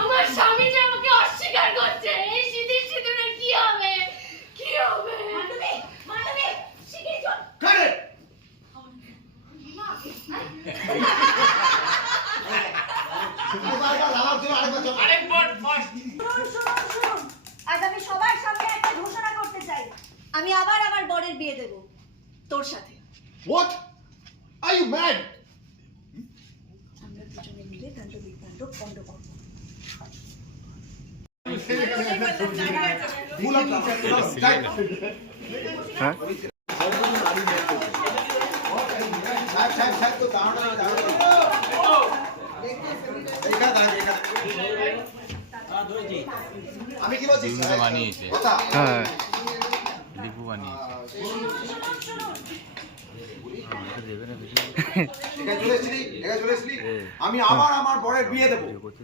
আমার স্বামী যে আমাকে অস্বীকার করছে এই সিঁদুর সিঁদুরে কি হবে? কি হবে? আমি সামনে একটা ঘোষণা করতে চাই। আমি আবার আমার বরের বিয়ে দেব তোর সাথে। What? Are you mad? দাঁড়ানো না। এইখানে দাঁড়ান, এইখানে। আমি কি বলছি বানিয়েছে। হ্যাঁ দীপু বানিয়েছে আমি আবার আমার বরের বিয়ে দেবো।